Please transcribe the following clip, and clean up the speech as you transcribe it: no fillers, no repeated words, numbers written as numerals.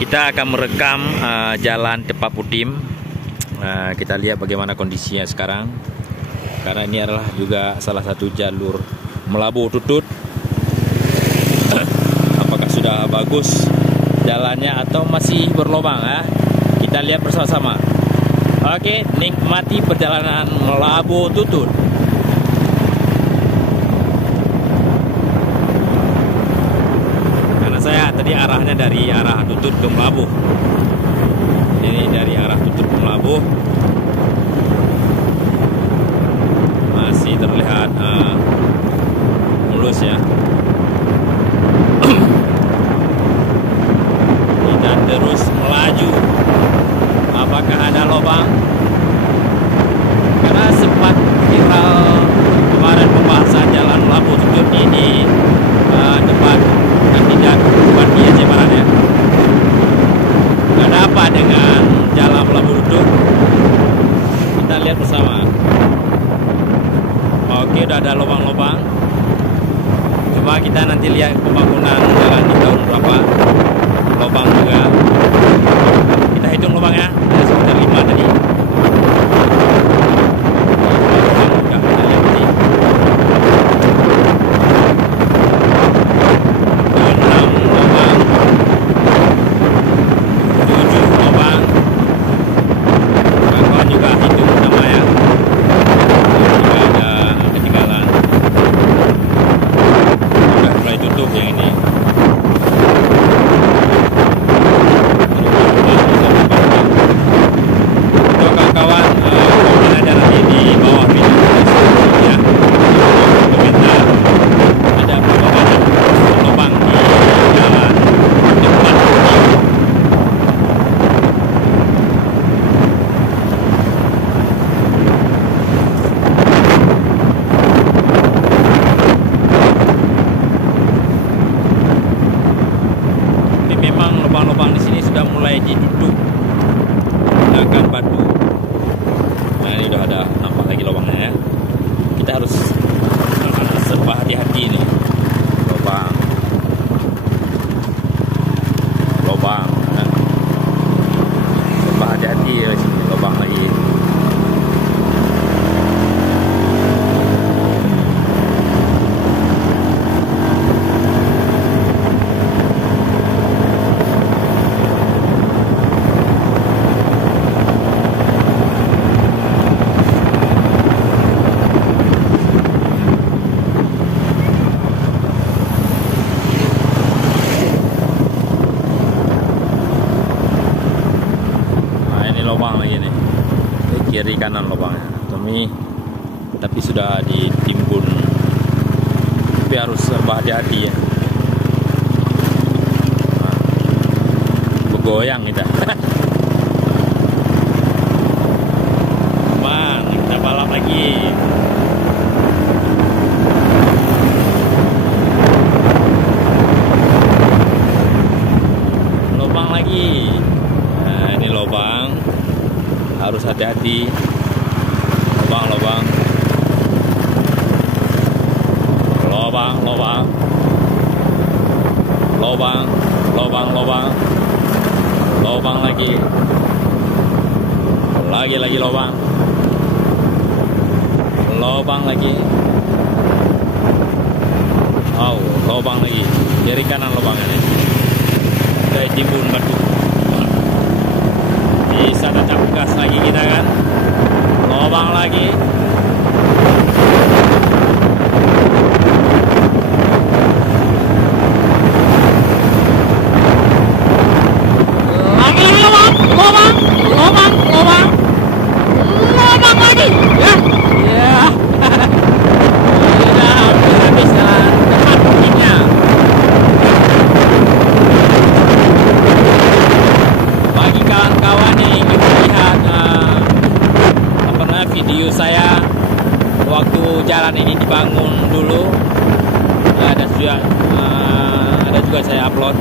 Kita akan merekam jalan Tepak Putim. Kita lihat bagaimana kondisinya sekarang. Karena ini adalah juga salah satu jalur Melabuh Tutut. Apakah sudah bagus jalannya atau masih berlubang ya? Kita lihat bersama-sama. Oke, nikmati perjalanan Melabuh Tutut. Karena saya tadi arahnya dari arah Tutut ke Melabuh. Ini dari arah Tutut ke Melabuh. Masih terlihat mulus ya. Kita terus melaju. Apakah ada lubang? Karena sempat viral kemarin pembahasan jalan Melabuh Tutut ini depan kandidat Bupati Aceh Barat ya. Ada apa dengan jalan Melabuh Tutut? Kita lihat bersama. Oke, udah ada lubang-lubang. Cuma kita nanti lihat pembangunan jalan di tahun berapa. Lubang juga. Kita hitung lubangnya. Ada sekitar 5 tadi. Lubang juga kita lihat tadi. 6 lubang. 7 lubang. Kawan juga hitung sama ya. Juga ada ketinggalan. Sudah mulai tutup yang ini. Lubang-lubang di sini sudah mulai ditutup menggunakan batu. Nah, ini udah ada nampak lagi lubangnya ya. Kita harus serba hati-hati nih. Lubang, nah. Serba hati-hati ya, sini lubang lagi. Lubang lagi nih, kiri kanan lubangnya, tapi sudah ditimbun, tapi harus serba hati-hati ya. Nah, bergoyang kita. Man, kita balap lagi. Lubang lagi. Nah, ini lubang. Harus hati-hati. Lubang-lubang. Lubang-lubang. Lubang-lubang. Lubang lagi. Lagi lubang. Lubang lagi. Oh, lubang lagi. Dari kanan lubangnya nih. Dari timbun batu. Bisa tancap gas lagi kita kan. Lubang lagi. Lagi lubang lagi ya. Ya. Sudah habis jalan Tepak Putimnya. Bagi kawan-kawan yang ingin melihat video saya waktu jalan ini dibangun dulu, ada juga saya upload.